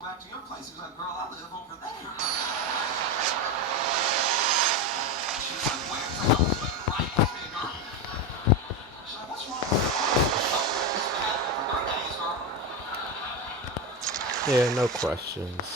back to your place. He's like, girl, I live over there. She's like, where? He's like, I'm living right over here, girl. She's like, what's wrong with you? It's birthdays, girl. Yeah, no questions.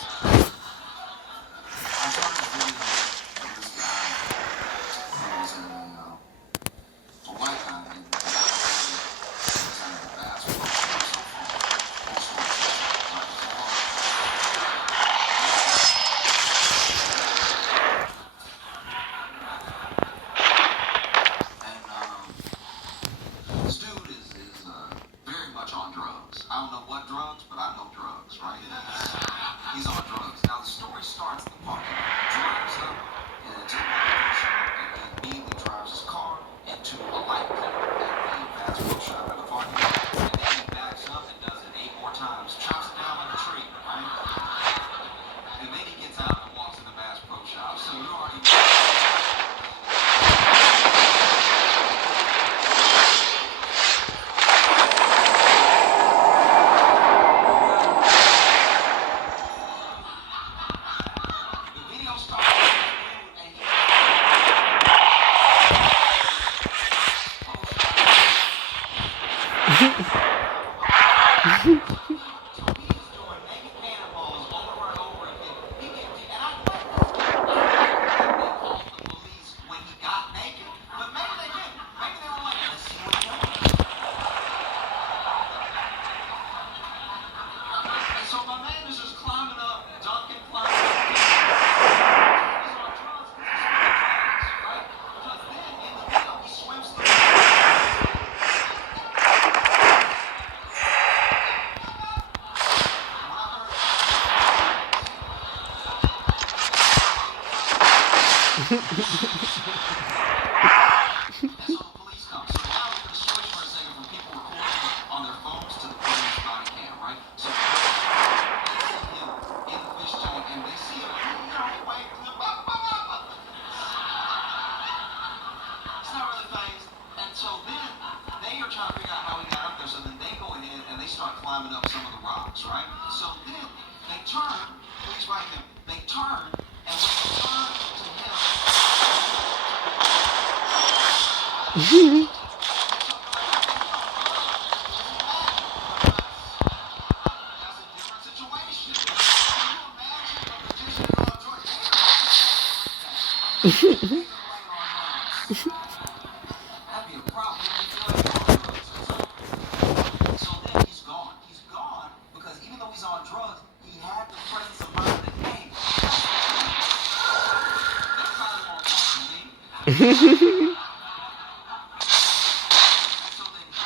He's on drugs. Now the story starts. The party drives up to the light shop and he immediately drives his car into a light pole at the fast food shop at the parking lot. And then he backs up and does it 8 more times. Chops it down like a tree, right? And then he gets out and walks in the Bass Pro Shop. So you already climbing up some of the rocks, right? So then they turn, please right there, they turn, and when they turn to him, that's a different situation. Can you imagine a magician that'd be a problem. On drugs, he had the presence of mind that, hey, they probably won't talk to me. So then he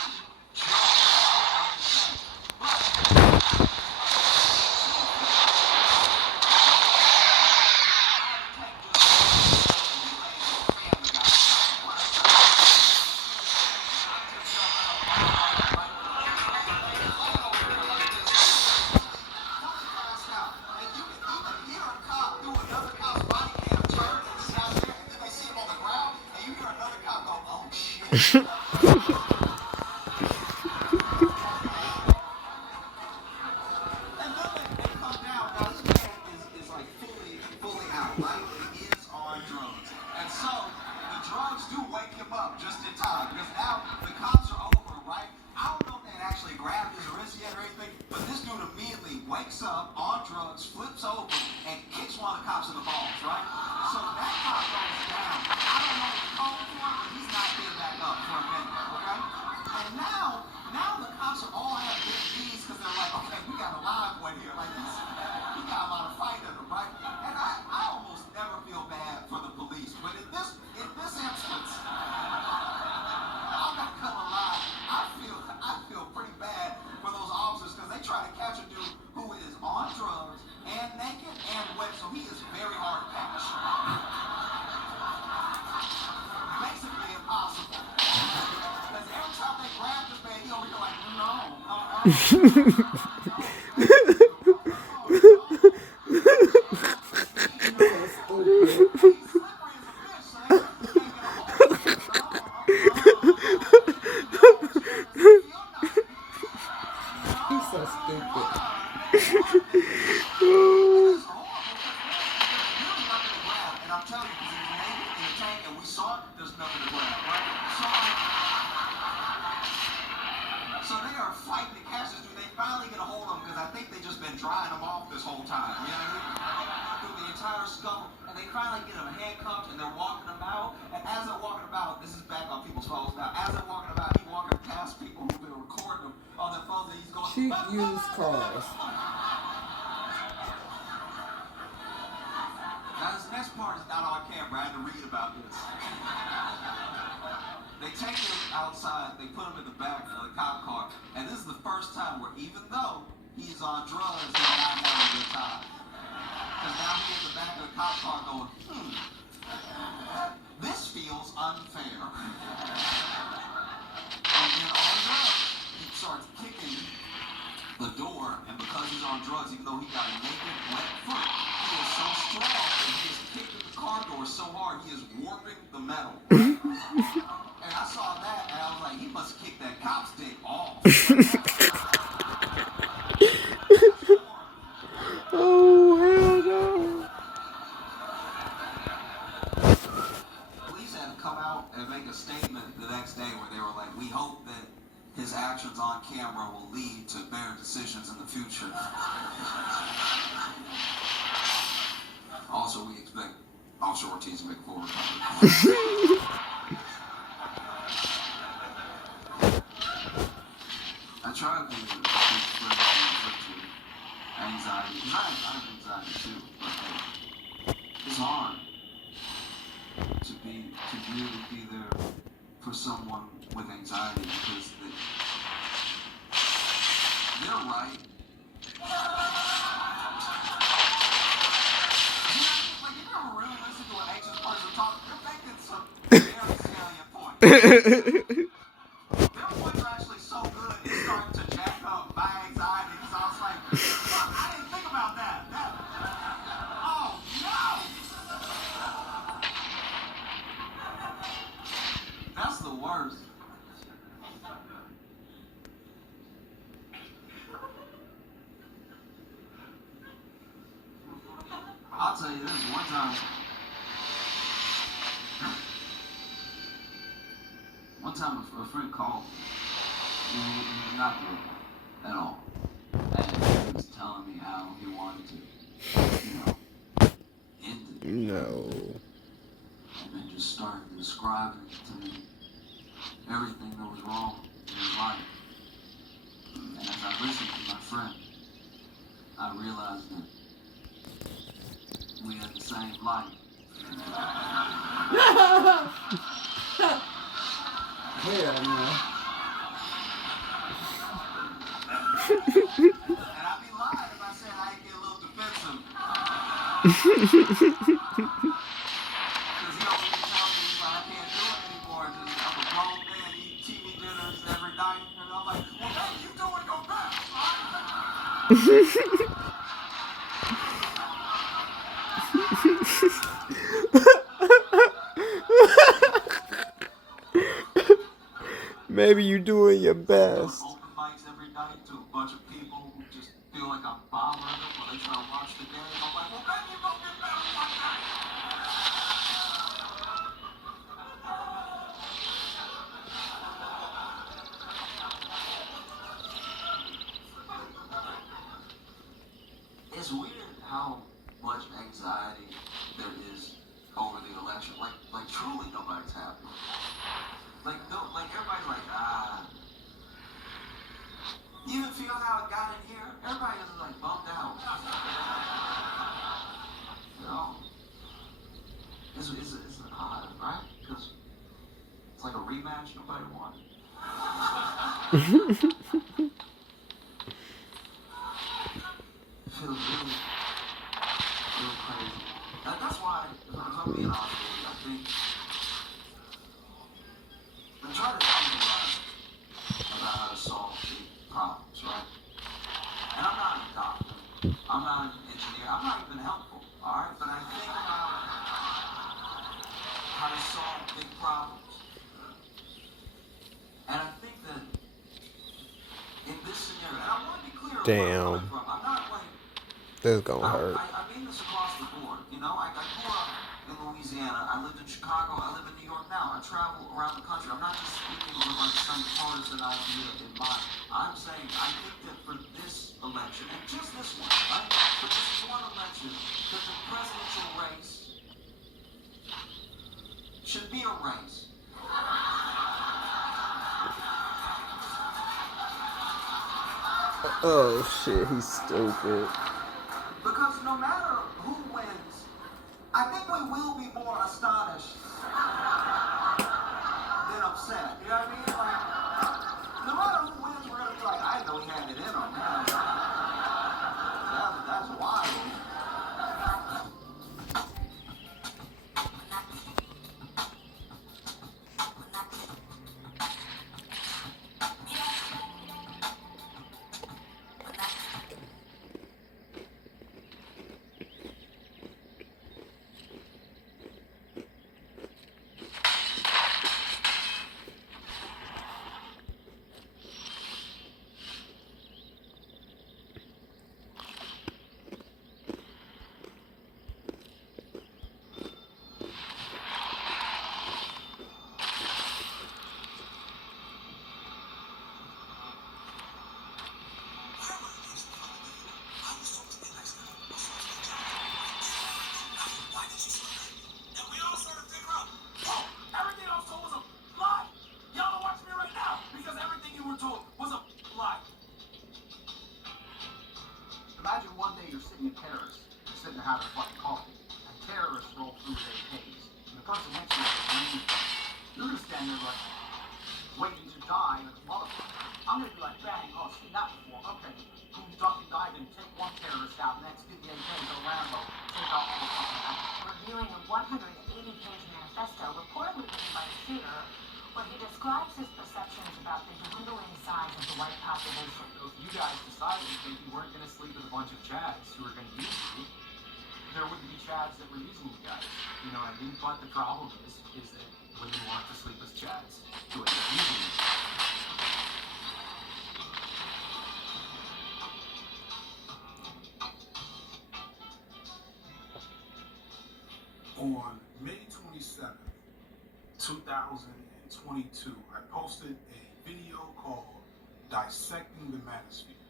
just in time, because now the cops are over, right? I don't know if they actually grabbed his wrist yet or anything, but this dude immediately wakes up on drugs, flips over, and kicks one of the cops in the balls, right? So that cop goes down. I don't know what to call him for, but he's not getting back up for a minute, okay? And now the cops are all have big G's because they're like, okay, we got a live one here. Like, we got a lot of fight in them, right? And I almost never feel bad for the police, but in this instance, I feel pretty bad for those officers because they try to catch a dude who is on drugs and naked and wet, so he is very hard to catch. Basically impossible. Because every time they grab this man, he over here like, no. He's so stupid. It's horrible because there's really nothing to grab. And I'm telling you, because he was naked in the tank and we saw it, there's nothing to grab, right? So they are fighting to catch this dude. They finally get a hold of him because I think they just been drying him off this whole time. You know what I mean? Through the entire scuffle. And they finally get him handcuffed and they're walking him out. And as they're walking about, this is back on people's phones now. As they're walking about, he's walking past people who've been recording him on their phones and he's going, Cheap used cars. Now this next part is not on camera. I had to read about this. They take him outside, they put him in the back of the cop car, and this is the first time where even though he's on drugs, he's not having a good time. Because now he's in the back of the cop car going, this feels unfair. And then on drugs, he starts kicking the door, and because he's on drugs, even though he got a naked, wet foot, he is so strong that he is kicking the car door so hard, he is warping the metal. And I saw that, and I was like, he must kick that cop's dick off. Oh, hell no. Police had to come out and make a statement the next day where they were like, we hope that his actions on camera will lead to better decisions in the future. Also, we expect offshore teams to make full recovery. I try to inflict anxiety, because I have anxiety too, but it's hard to really be there for someone with anxiety because they're right. Like, you never really listen to an anxious person talk, they're making some very salient points. Their points are actually so good, it's starting to jack up my anxiety because I was like, fuck, I didn't think about that. Oh, no! That's the worst. I'll tell you this, one time a friend called me. He was not good at all. And he was telling me how he wanted to, end it. No. And then just started describing to me everything that was wrong in his life. And as I listened to my friend, I realized that we had the same life. Hell no. And I'd be lying if I said I didn't get a little defensive. Because he always tells me, he's like, I can't do it anymore. Just, I'm a grown man eating TV dinners every night. And I'm like, well, hey, you doing your best, right? Maybe you doing your best. Open mics every night to a bunch of people who just feel like I'm bothering them while they try to watch the game. I'm like, well, maybe you don't get better like that. It's weird how much anxiety there is over the election. Like truly nobody's happy. Like everybody's like, you even feel how it got in here? Everybody is like bummed out. You know? It's odd, right? Because it's like a rematch nobody wanted. It feels really crazy. That's why, if I'm being honest with you, I think I'm trying to theorize about how to solve big problems, right? And I'm not a doctor. I'm not an engineer. I'm not even helpful, all right? But I think about how to solve big problems. And I think that in this scenario, and I want to be clear Damn. where I'm coming from. I'm not like This gonna hurt. I mean this across the board. You know, I grew up in Louisiana. I lived in Chicago. I live in New York now. I travel around the country. I'm not just speaking with like some partisan idea in mind. I'm saying I think that for this election, and just this one, right? For this one election, that the presidential race should be a race. Oh shit, he's stupid. Because no matter who wins, I think we will be more astonished than upset. You know what I mean? Like, no matter who wins, we're gonna be like, I didn't know he had it in him. That's wild. Imagine one day you're sitting in Paris, you're sitting there having a fucking coffee, and terrorists roll through their caves, and the person next to you is green. You're gonna stand there like, waiting to die like a motherfucker. I'm gonna be like, bang, oh, I've seen that before. Okay, who duck and dive and take one terrorist out, next get the AK, go Rambo, take out all the fucking guys. Reviewing a 180-page manifesto reportedly written by a shooter, where he describes his perceptions about the dwindling size of the white population. So if you guys decided that you weren't gonna sleep with a bunch of Chads who were gonna use you, there wouldn't be Chads that were using you guys. You know what I mean? But the problem is that women want to sleep with Chads who are using you. On May 27th, 2022, I posted a video called Dissecting the Manosphere.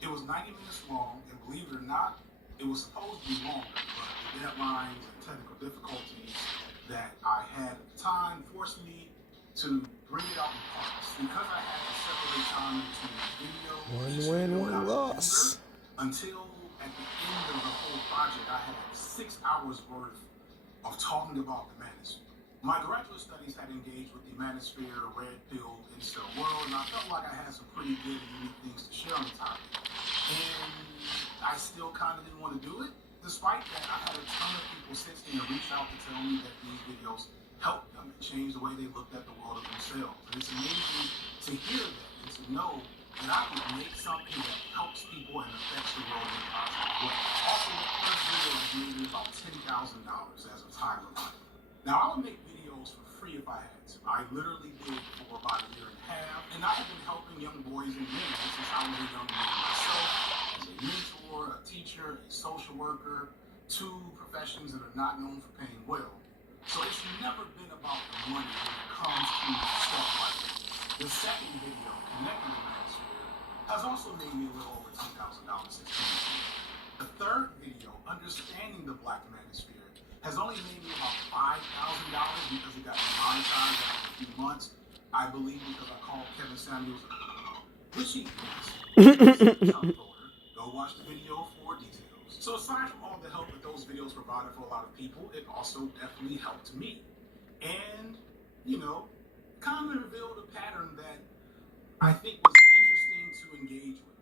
It was 90 minutes long, and believe it or not, it was supposed to be longer, but the deadlines and technical difficulties that I had at the time forced me to bring it out in parts. Because I had to separate time between the video One win, one loss. until at the end of the whole project, I had 6 hours worth of talking about the manosphere. My graduate studies had engaged with the manosphere, red pill, incel world, and I felt like I had some pretty good and unique things to share on the topic. And I still kind of didn't want to do it. Despite that, I had a ton of people since then reach out to tell me that these videos helped them and changed the way they looked at the world of themselves. And it's amazing to hear that and to know that I can make something that helps people and affects the world in a positive way. Also, the first video has made me about $10,000 as of time of life. Now, I would make videos for free if I had to. I literally did for about a year and a half, and I have been helping young boys and men since I was a young man myself, as a mentor, a teacher, a social worker, 2 professions that are not known for paying well. So it's never been about the money when it comes to stuff like that. The second video, Connecting the Manosphere, has also made me a little over $10,000 since coming. The third video, Understanding the Black Manosphere, has only made me about $5,000 because it got demonetized after a few months. I believe because I called Kevin Samuels, which he is. Go watch the video for details. So aside from all the help that those videos provided for a lot of people, it also definitely helped me. And, you know, kind of revealed a pattern that I think was interesting to engage with.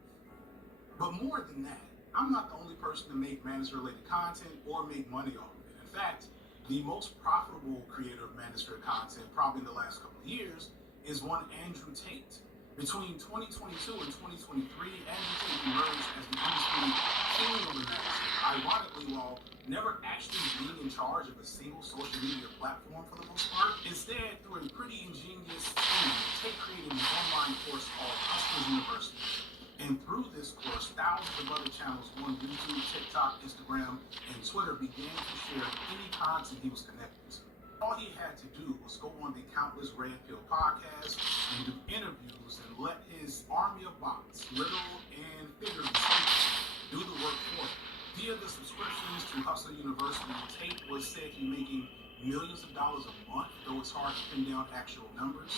But more than that, I'm not the only person to make manosphere-related content or make money off of it. In fact, the most profitable creator of manosphere content, probably in the last couple of years, is one Andrew Tate. Between 2022 and 2023, Andrew Tate emerged as the undisputed king of the manosphere. Ironically, while never actually being in charge of a single social media platform for the most part, instead, through a pretty ingenious scheme, Tate created an online course called Hustlers University. And through this course, thousands of other channels on YouTube, TikTok, Instagram, and Twitter began to share any content he was connected to. All he had to do was go on the countless Red Pill podcasts and do interviews and let his army of bots, literal and figuratively, do the work for him. Via the subscriptions to Hustle University, Tate was said to be making millions of dollars a month, though it's hard to pin down actual numbers.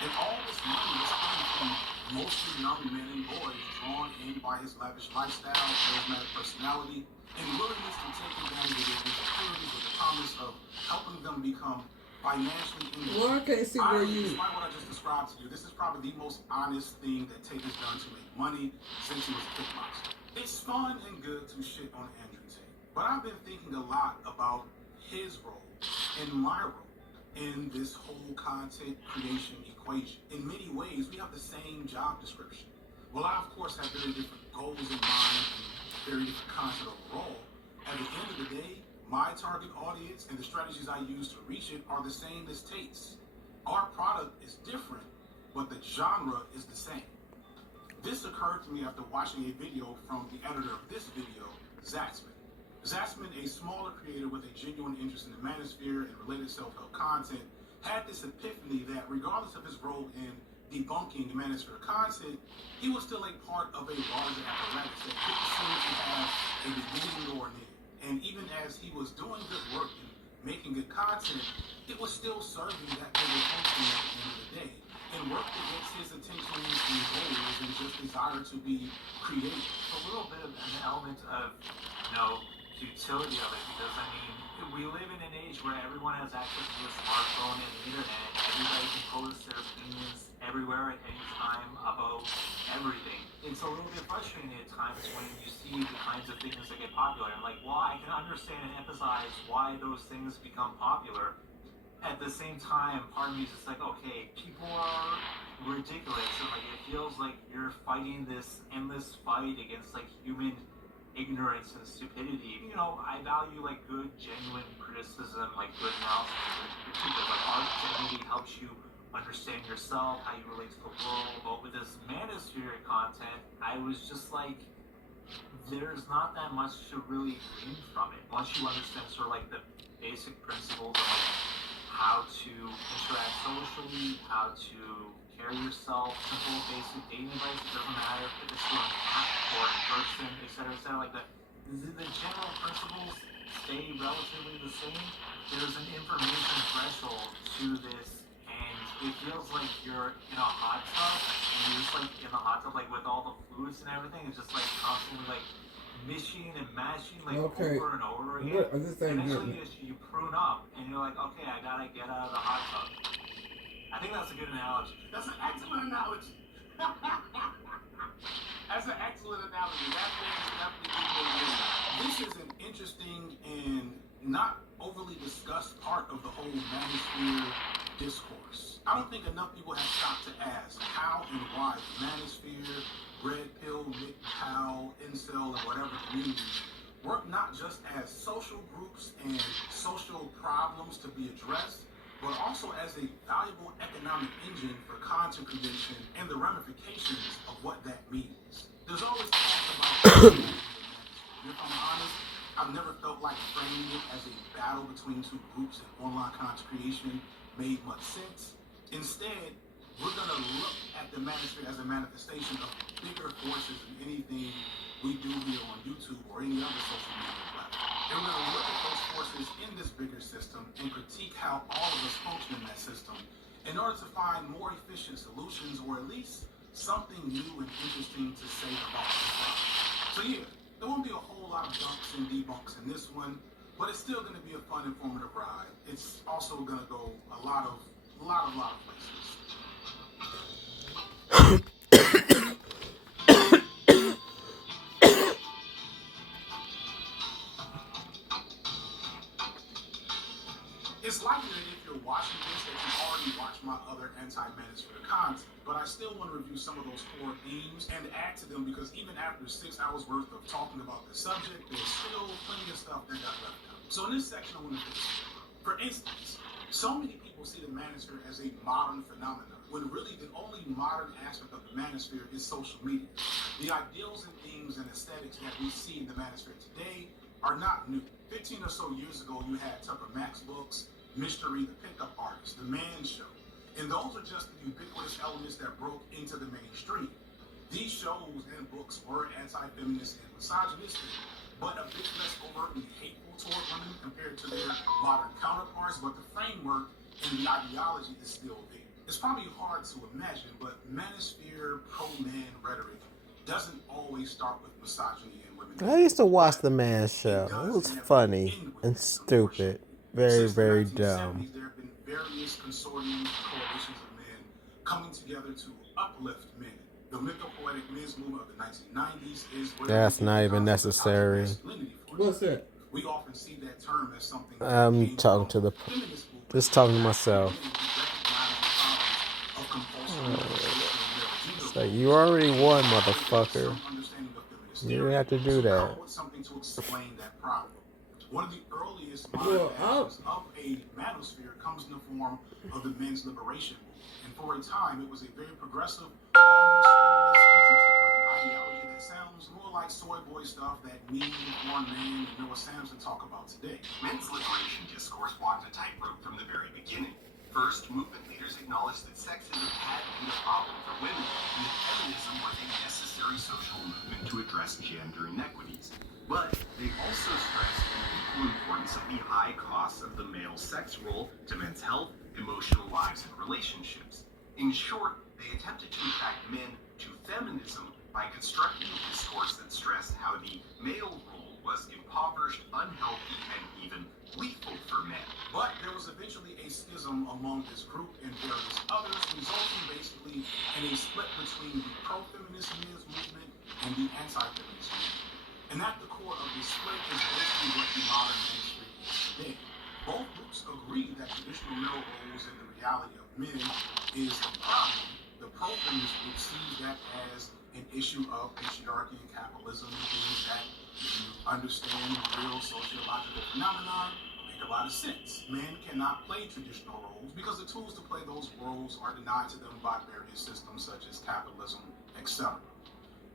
And all this money is coming from mostly young men and boys drawn in by his lavish lifestyle, charismatic personality, and willingness to take advantage of their insecurities with the promise of helping them become financially independent. Well, I can't see where you. Despite what I just described to you, this is probably the most honest thing that Tate has done to make money since he was a kickboxer. It's fun and good to shit on Andrew Tate, but I've been thinking a lot about his role and my role in this whole content creation equation. In many ways, we have the same job description. Well, I, of course, have very different goals in mind and very different content overall. At the end of the day, my target audience and the strategies I use to reach it are the same as Tate's. Our product is different, but the genre is the same. This occurred to me after watching a video from the editor of this video, Zatzman. Zatzman, a smaller creator with a genuine interest in the manosphere and related self-help content, had this epiphany that regardless of his role in debunking the manosphere content, he was still a part of a larger apparatus that didn't seem to have a beginning nor an end. And even as he was doing good work and making good content, it was still serving that bigger function at the end of the day, and worked against his intentions and goals and just desire to be creative. A little bit of an element of, utility of it, because we live in an age where everyone has access to a smartphone and the internet. Everybody can post their opinions everywhere at any time about everything. It's a little bit frustrating at times when you see the kinds of things that get popular. I'm like, well, I can understand and empathize why those things become popular. At the same time, part of me is just like, okay, people are ridiculous, and it feels like you're fighting this endless fight against human ignorance and stupidity. I value good, genuine criticism, good analysis, because art genuinely helps you understand yourself, how you relate to the world. But with this manosphere content, I was just like, there's not that much to really glean from it. Once you understand the basic principles of how to interact socially, how to carry yourself, simple basic dating advice. It doesn't matter if it's through an app or in person, etc., etc. The general principles stay relatively the same. There's an information threshold to this, and it feels like you're in a hot tub, and you're just in the hot tub with all the fluids and everything. It's just constantly mishing and mashing over and over again. And eventually you prune up, and you're like, okay, I gotta get out of the hot tub. I think that's a good analogy. That's an excellent analogy. That's an excellent analogy. That is definitely. This is an interesting and not overly discussed part of the whole manosphere discourse. I don't think enough people have stopped to ask how and why the manosphere, Red Pill, MGTOW, Incel, and whatever communities work not just as social groups and social problems to be addressed, but also as a valuable economic engine for content creation and the ramifications of what that means. There's always talk about if I'm honest, I've never felt like framing it as a battle between two groups in online content creation made much sense. Instead, we're going to look at the manosphere as a manifestation of bigger forces than anything we do here on YouTube or any other social media platform. And we're going to look at those forces in this bigger system and critique how all of us function in that system in order to find more efficient solutions, or at least something new and interesting to say about this problem. So yeah, there won't be a whole lot of dunks and debunks in this one, but it's still going to be a fun, informative ride. It's also going to go a lot of places. It's likely that if you're watching this, that you've already watched my other anti-manosphere content, but I still want to review some of those core themes and add to them, because even after 6 hours worth of talking about the subject, there's still plenty of stuff that got left out. So in this section, I want to fix it. For instance, so many people see the manosphere as a modern phenomenon, when really the only modern aspect of the manosphere is social media. The ideals and themes and aesthetics that we see in the manosphere today are not new. 15 or so years ago, you had Tucker Max books, Mystery, the Pickup Artist, The Man Show. And those are just the ubiquitous elements that broke into the mainstream. These shows and books were anti-feminist and misogynistic, but a bit less overtly hateful toward women compared to their modern counterparts, but the framework and the ideology is still there. It's probably hard to imagine, but manosphere pro-man rhetoric doesn't always start with misogyny and women. I used to watch the Man Show. It was funny and stupid. Very, very dumb. There have been various consortiums, coalitions of men coming together to uplift men. The mythopoetic men's movement of the 1990s is where That's not even necessary. What's that? we often see that term as something I'm talking to the, just talking to myself. It's like, you already won, motherfucker. You didn't have to do that. One of the earliest modern actions of a manosphere comes in the form of the men's liberation movement. And for a time, it was a very progressive, almost feminist entity with an ideology that sounds more like soy boy stuff that me, Warren Main, and Noah Samson talk about today. Men's liberation discourse walked a tightrope from the very beginning. First, movement leaders acknowledged that sexism had been a problem for women, and that feminism was a necessary social movement to address gender inequities. But they also stressed the equal importance of the high costs of the male sex role to men's health, emotional lives, and relationships. In short, they attempted to attract men to feminism by constructing a discourse that stressed how the male role was impoverished, unhealthy, and even lethal for men. But there was eventually a schism among this group and various others, resulting basically in a split between the pro-feminist men's movement and the anti-feminist movement. And at the core of this split is basically what the modern mainstream is today. Both groups agree that traditional male roles and the reality of men is a problem. The pro-feminist group sees that as an issue of patriarchy and capitalism, and things that, if you understand real sociological phenomenon, make a lot of sense. Men cannot play traditional roles because the tools to play those roles are denied to them by various systems such as capitalism, etc.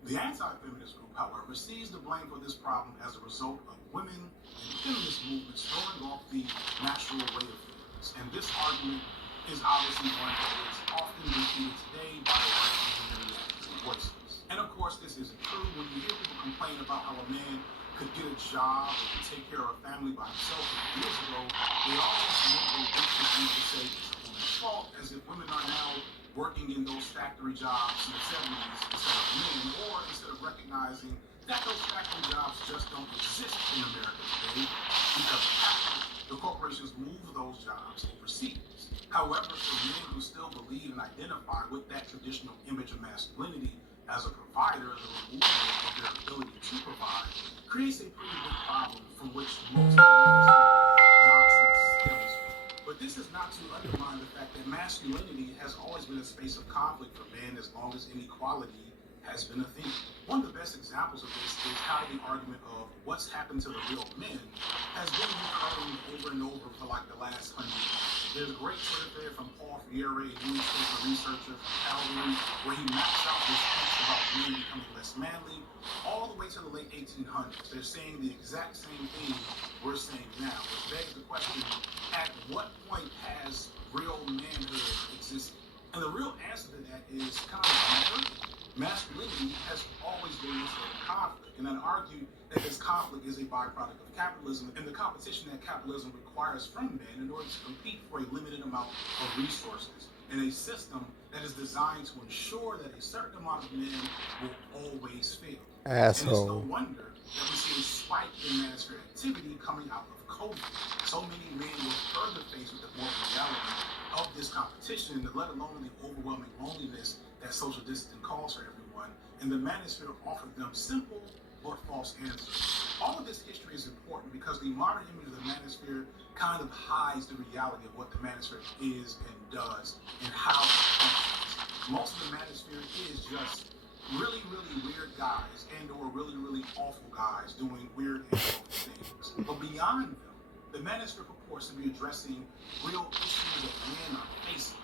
The anti-feminist group, however, sees the blame for this problem as a result of women and feminist movements throwing off the natural way of things. And this argument is obviously one that is often repeated today by the right-wing and reactionary voices. And of course, this isn't true. When you hear people complain about how a man could get a job or take care of a family by himself years ago, they always want to say it's a woman's fault, as if women are now working in those factory jobs in the 70s instead of men, or instead of recognizing that those factory jobs just don't exist in America today because the corporations move those jobs overseas. However, for men who still believe and identify with that traditional image of masculinity as a provider, the removal of their ability to provide creates a pretty big problem from which most of the nonsense stems from. But this is not to undermine the fact that masculinity has always been a space of conflict for men as long as inequality has been a thing. One of the best examples of this is how the argument of what's happened to the real men has been recurring over and over for like the last 100 years. There's a great Twitter thread from Paul Freire, a newspaper researcher from Calgary, where he maps out this piece about men becoming less manly all the way to the late 1800s. They're saying the exact same thing we're saying now, which begs the question, at what point has real manhood existed? And the real answer to that is kind of never. Masculinity has always been in a state of conflict, and I'd argue that this conflict is a byproduct of capitalism and the competition that capitalism requires from men in order to compete for a limited amount of resources in a system that is designed to ensure that a certain amount of men will always fail. Asshole. And it's no wonder that we see a spike in manosphere activity coming out of COVID. So many men were further faced with the mortal reality of this competition, let alone the overwhelming loneliness that social distancing calls for everyone, and the manosphere offered them simple but false answers. All of this history is important because the modern image of the manosphere kind of hides the reality of what the manosphere is and does and how it functions. Most of the manosphere is just really, really weird guys and or really, really awful guys doing weird and awful things. But beyond them, the manosphere purports to be addressing real issues that men are facing.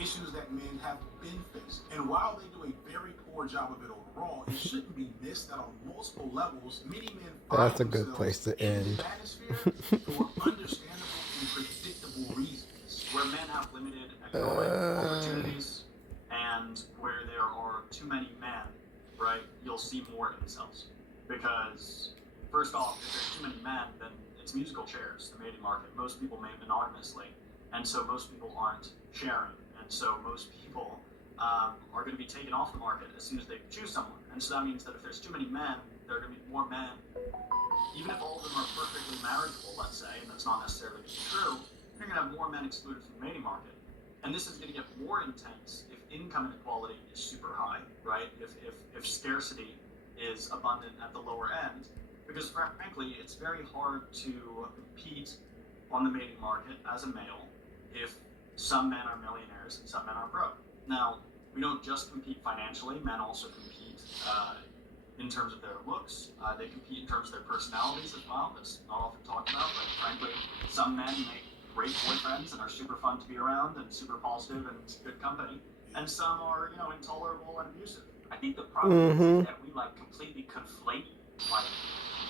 issues that men have been facing. And while they do a very poor job of it overall, it shouldn't be missed that on multiple levels, many men find That's a good place to in end. the manosphere for understandable and predictable reasons. Where men have limited economic opportunities and where there are too many men, right, you'll see more incels. Because, first off, if there's too many men, then it's musical chairs, the mating market. Most people mate monogamously, and so most people aren't sharing. And so most people are going to be taken off the market as soon as they choose someone. And so that means that if there's too many men, there are going to be more men. Even if all of them are perfectly marriageable, let's say, and that's not necessarily true, you're going to have more men excluded from the mating market. And this is going to get more intense if income inequality is super high, right? If scarcity is abundant at the lower end. Because frankly, it's very hard to compete on the mating market as a male if some men are millionaires and some men are broke. Now, we don't just compete financially, men also compete in terms of their looks. They compete in terms of their personalities as well. That's not often talked about, but frankly, some men make great boyfriends and are super fun to be around and super positive and good company. And some are, intolerable and abusive. I think the problem is that we completely conflate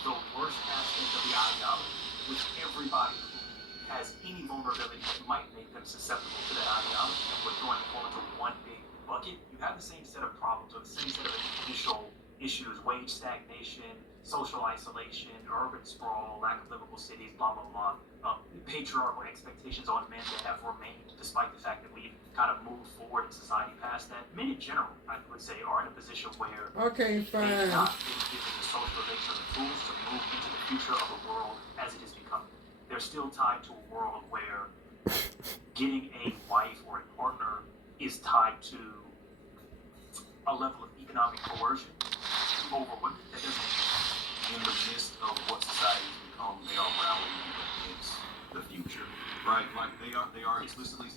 the worst aspect of the ideology, which everybody who has any vulnerability that might make them susceptible to that ideology, and we're throwing it all into one big bucket. You have the same set of problems or the same set of initial issues: wage stagnation, social isolation, urban sprawl, lack of livable cities, blah blah blah. Patriarchal expectations on men that have remained despite the fact that we've kind of moved forward in society past that. Men in general, I would say, are in a position where they've not been given the socialization of the tools to move into the future of the world as it is becoming. They're still tied to a world where getting a wife or a partner is tied to a level of economic coercion over women. That doesn't In the midst of what society has become, they are rallying against the future, right? Like they are explicitly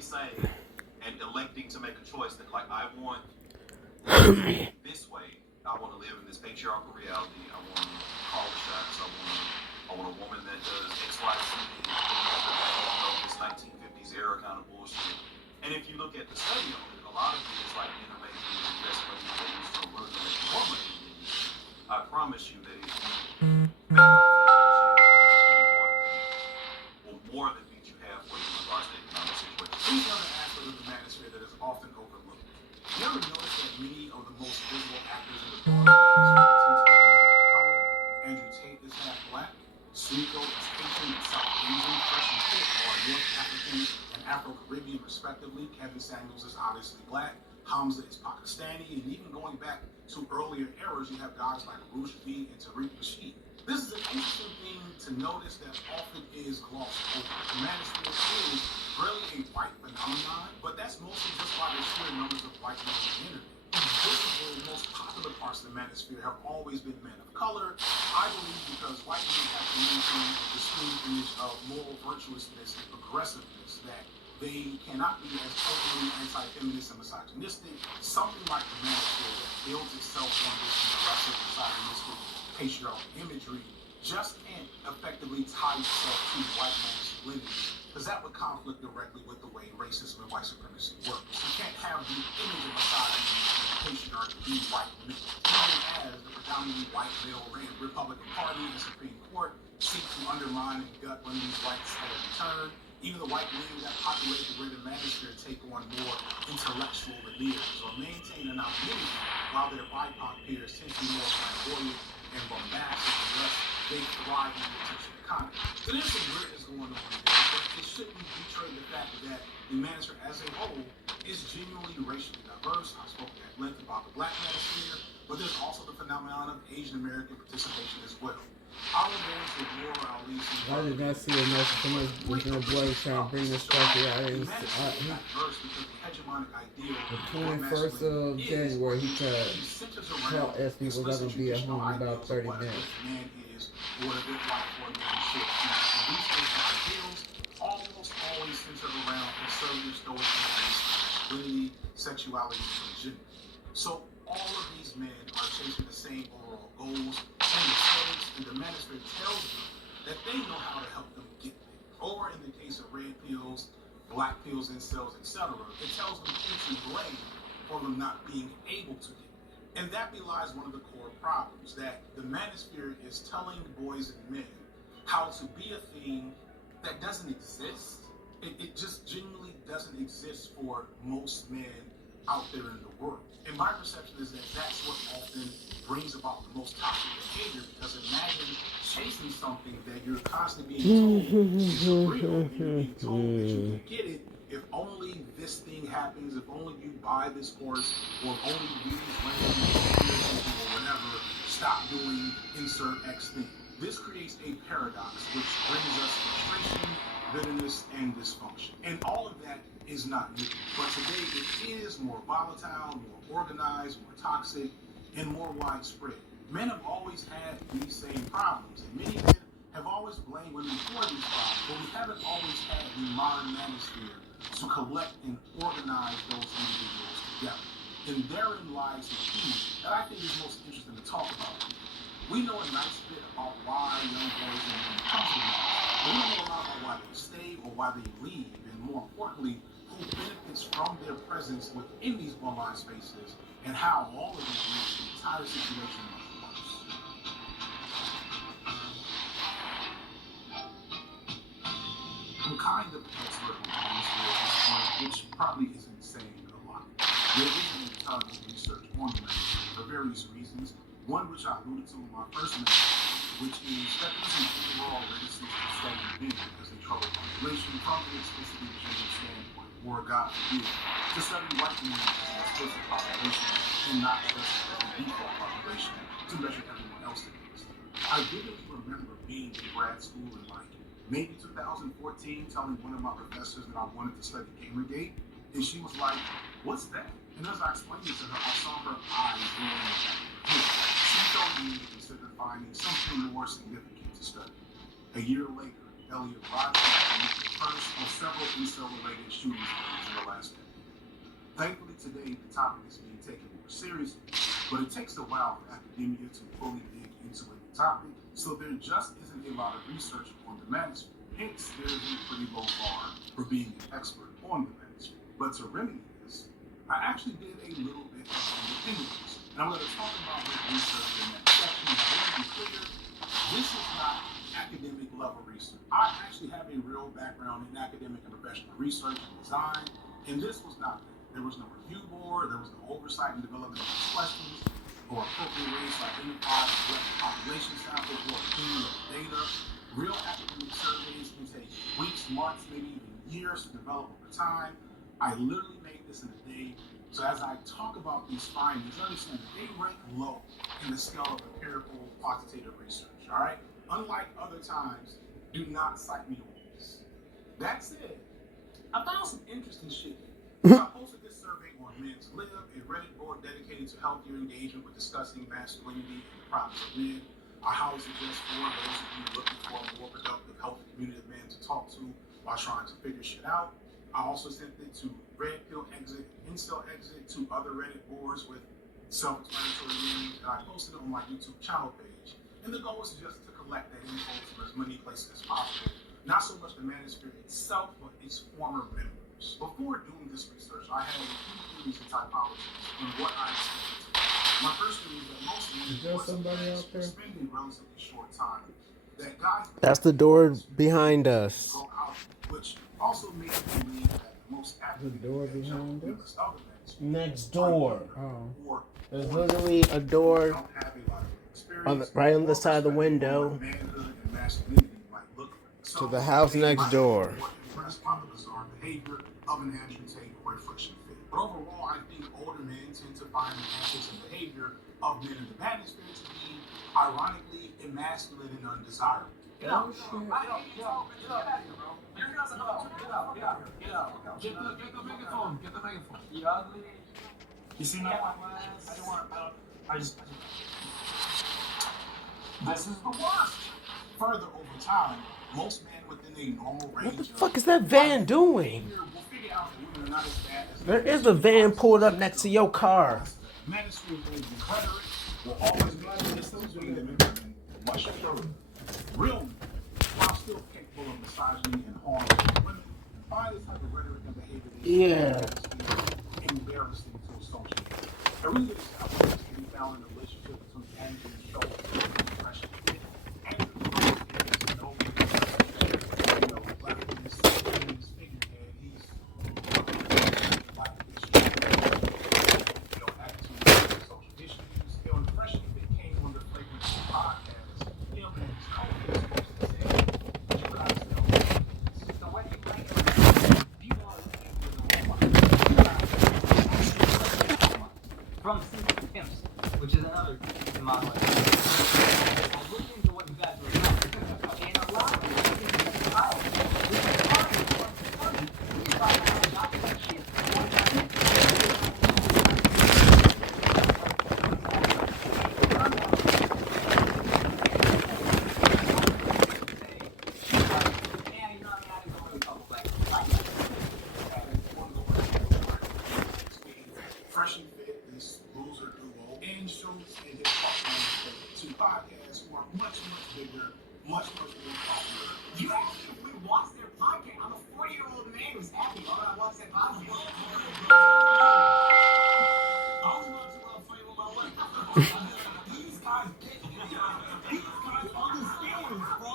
saying and electing to make a choice that I want this way. I want to live in this patriarchal reality. I want to call the shots. I want a woman that does X, Y, Z, this 1950s era kind of bullshit. And if you look at the study on it, a lot of it is men are making the best money they used to, women are making more money than they used to. I promise you that if you back off that bullshit, more than meet you halfway in regards to the economic situation. Here's another aspect of the manosphere that is often overlooked. You ever notice that many of the most visible actors in the broader manosphere tend to be men of color? Andrew Tate is half black. Sneeko is Haitian and South Asian. Fresh and Fit are North African and Afro-Caribbean, respectively. Kevin Samuels is obviously black. Hamza is Pakistani. And even going back to earlier eras, you have guys like Rushdie and Tariq Nasheed. This is an interesting thing to notice that often is glossed over. The manosphere is really a white phenomenon, but that's mostly just by the sheer numbers of white men on the internet. Visible, the most popular parts of the manosphere have always been men of color, I believe, because white men have to maintain a distinct image of moral virtuousness and progressiveness that they cannot be as openly anti-feminist and misogynistic. Something like the manosphere that builds itself on this progressive, misogynistic, patriarchal imagery just can't effectively tie itself to white masculinity, because that would conflict directly with the way racism and white supremacy works. You can't have the image of misogyny and patriarchy be white men. Even as the predominantly white male-ran Republican Party and Supreme Court seek to undermine and gut women's rights at every turn, even the white men that populate the greater manosphere take on more intellectual veneers or maintain anonymity, while their BIPOC peers tend to be more flamboyant and bombastic, and thus they thrive in the attention economy. So there's some weirdness going on there, but it shouldn't betray the fact that the manosphere as a whole is genuinely racially diverse. I've spoken at length about the black manosphere, but there's also the phenomenon of Asian American participation as well. I will go into more, at least. I did not see enough from this Mr. Blake trying to bring this stuff here. The 21st of January, he taught us people that would be at home in about 30 minutes. Man is what a good white boy man should be. And these ideals almost always center around conservative stoicism, masculinity, sexuality, and gender. So all of these men are chasing the same overall goals, and the slaves and the manosphere tells them that they know how to help them get there. Or in the case of red pills, black pills, incels, etc. It tells them who to blame for them not being able to get there. And that belies one of the core problems, that the manosphere is telling boys and men how to be a thing that doesn't exist. It just genuinely doesn't exist for most men out there in the world. And my perception is that that's what often brings about the most toxic behavior, because imagine chasing something that you're constantly being told is real, and you're being told that you can get it if only this thing happens, if only you buy this course, or if only these random or whatever stop doing insert X thing. This creates a paradox which brings us frustration, bitterness, and dysfunction. And all of that is not new. But today it is more volatile, more organized, more toxic, and more widespread. Men have always had these same problems, and many men have always blamed women for these problems, but we haven't always had the modern manosphere to collect and organize those individuals together. And therein lies the key that I think is most interesting to talk about. We know a nice bit about why young boys and men come to the but we don't know a lot about why they stay or why they leave, and more importantly, who benefits from their presence within these online spaces, and how all of this makes the entire situation much worse. I'm kind of an expert on manosphere at this point, which probably isn't saying a lot. There isn't a ton of research on the manosphere for various reasons. One which I alluded to in my first minute, which is that there's an overall reticence to study men as a troubled population from an explicitly gender standpoint, or God forbid, to study white men as an explicit population and not just as a default population to measure everyone else against. I vividly remember being in grad school in like maybe 2014, telling one of my professors that I wanted to study Gamergate, and she was like, "What's that?" And as I explained it to her, I saw her eyes rolling back. She told me to consider finding something more significant to study. A year later, Elliot Rodgers committed the first of several incel-related shootings in the last decade. Thankfully, today the topic is being taken more seriously, but it takes a while for academia to fully dig into a new topic, so there just isn't a lot of research on the manosphere. Hence, there is a pretty low bar for being an expert on the manosphere. But to remedy this, I actually did a little bit of independent research. And I'm going to talk about this research in that section. I want to be clear, this is not academic level research. I actually have a real background in academic and professional research and design, and this was not that. There was no review board, there was no oversight and development of these questions, or appropriate ways to identify and collect population samples or accumulate data. Real academic surveys can take weeks, months, maybe even years to develop over time. I literally made this in a day. So as I talk about these findings, understand that they rank low in the scale of empirical quantitative research, all right? Unlike other times, do not cite me on this. That said, I found some interesting shit. So I posted this survey on Men's Live, a Reddit board dedicated to healthier engagement with discussing masculinity and the problems of men. I highly suggest for those of you looking for a more productive, healthy community of men to talk to while trying to figure shit out. I also sent it to Red Pill Exit, Incel Exit, to other Reddit boards with self-explanatory names, and I posted it on my YouTube channel page. And the goal was just to collect that info from as many places as possible. Not so much the manosphere itself, but its former members. Before doing this research, I had a few theories and typologies on what I expected. My first theory is that most men spend a relatively short time. That guys That's the door behind us. go out, which also made me believe that the most active door behind us? Next door. Oh. There's literally a door right on the side of the window to the house next door. But overall, I think older men tend to find the antics and behavior of men in the manosphere to be ironically emasculate and undesirable. Get out. Get out. Get the megaphone. You ugly. You see me? This is the worst. Further over time, most men within a normal range. What the fuck is that van doing? There is a van pulled up next to your car. Real men, while still capable of misogyny and harm to women, find this type of rhetoric and behavior Yeah. embarrassing to social media. A really good example is can be found in the relationship between Andrew and Schultz and depression. Andrew is no black women's figurehead. He's black attitude, social issues. On Fresh Fit came on the Fragrance podcast. Him and his co-host said, "You guys know the way you make it. You are from Simple Pimps, which is another model. I looked into what you guys were doing, and a lot of Fresh and Fit, this loser duo, and Schultz and his partner, two podcasts who are much bigger, much more popular. You actually watched their podcast. I'm a 40-year-old man who's happy when I watch their podcast. I was about to fight with my wife. These guys get me. These guys understand, bro.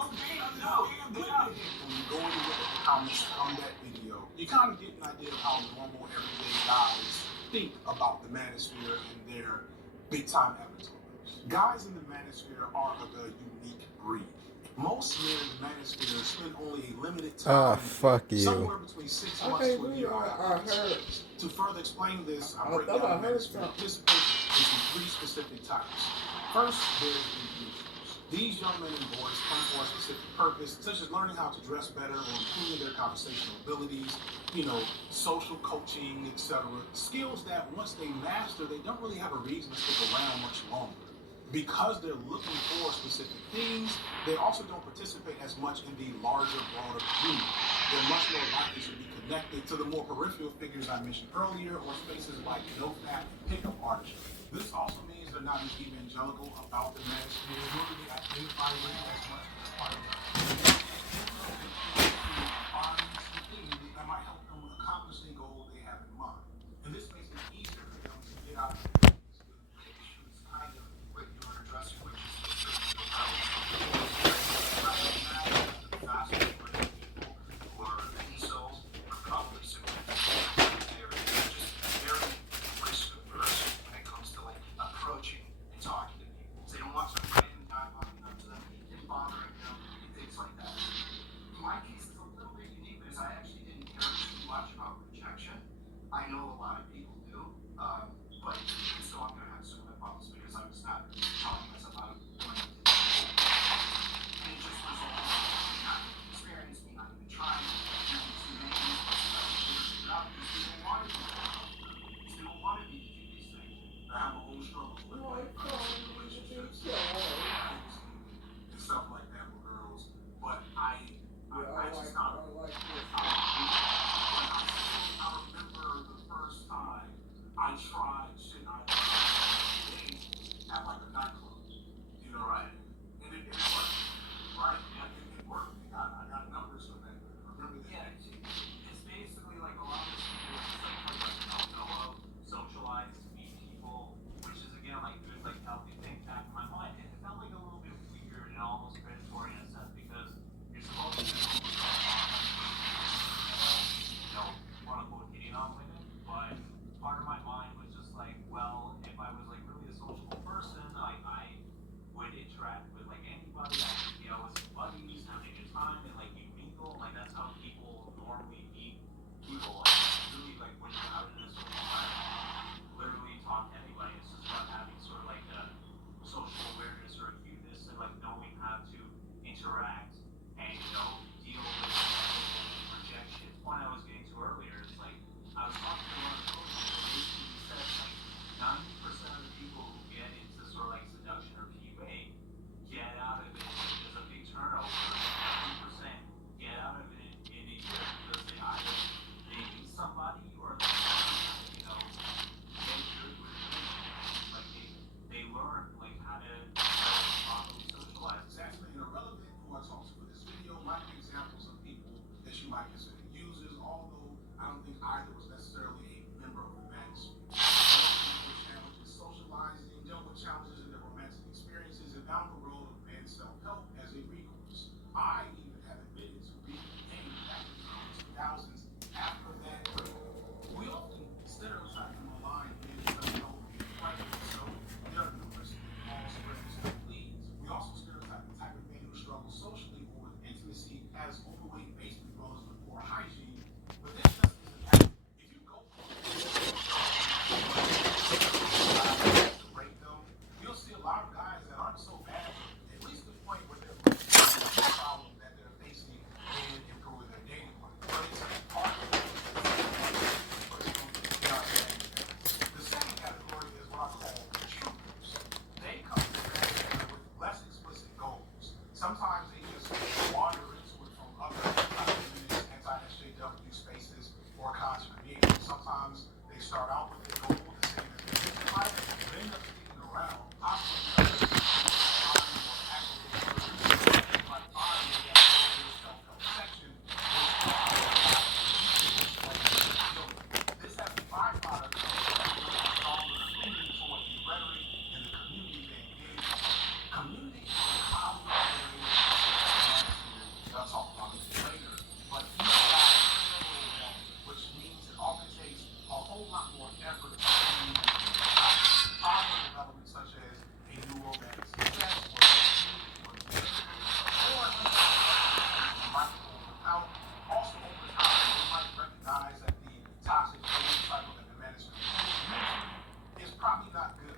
They understand. When you go and look at the comments on that video, you kind of get an idea of how normal, everyday guys think about the manosphere and their big-time avatars. Guys in the manosphere are of a unique breed. Most men in the manosphere spend only a limited time, somewhere between 6 months to a year on average. To further explain this, I break down the manosphere participants into 3 specific types. First, there's influencers. These young men and boys come for a specific purpose, such as learning how to dress better or improving their conversational abilities, social coaching, etc. Skills that once they master, they don't really have a reason to stick around much longer. Because they're looking for specific things, they also don't participate as much in the larger, broader community. They're much more likely to be connected to the more peripheral figures I mentioned earlier, or spaces like no-fap and pickup artistry. This also means they're not as evangelical about the manosphere, nor do they identify with it as much as part of the find some things that might help them accomplish the goal they have in mind. And this makes it easier for them to get out of the issues, kind of what you were addressing, which is approaching and talking to people. They don't want some random guy walking up to them and bothering them sometimes they just wander into it from other anti-SJW spaces or consummate meetings. Sometimes they start out with their goal to say that they're right, they end up sticking around, possibly because this has the byproduct of stronger opinion toward the rhetoric in the community they engage in. Community is highly underrated. I'll talk about it later. But each side is one, which means it often takes a whole lot more effort to positive development such as a new romantic success or out. Also over time, we might recognize that the toxic dating cycle that the management is probably not good.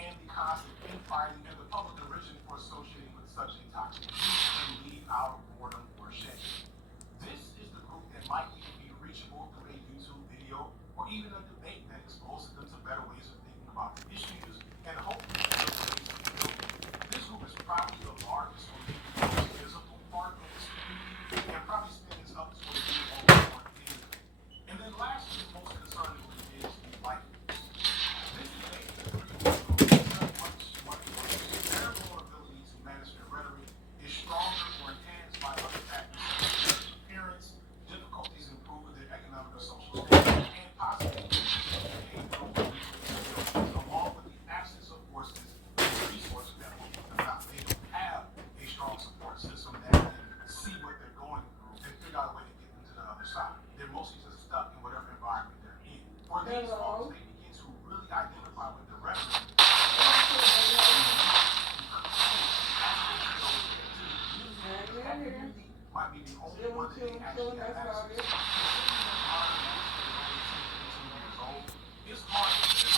And the constant infighting and the public derision for associating with such a toxic youth can lead out of boredom or shame. This is the group that might even be reachable through a YouTube video or even a debate that exposes them to better ways of thinking about the issues and hopefully better ways of building. This group is probably the largest or maybe the most visible part of this community and probably spends up to a year over on anything. And then lastly, most concerningly is the life. This is a their vulnerability to manage their rhetoric is stronger or enhanced by other factors such as appearance, difficulties improving their economic or social status, and possibly along with the absence of forces and resources that will keep them out. They don't have a strong support system that can see what they're going through and figure out a way to get them to the other side. They're mostly just stuck in whatever environment they're in. For these folks, they begin to really identify with the rhetoric. Might be the only one that they actually have access to. It's hard to say.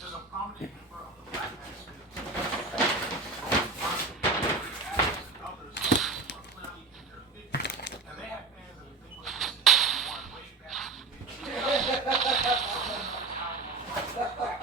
There's a prominent member of the Black Manosphere and others who are clearly in their 50s, and they have fans that have been with this since way back in the day.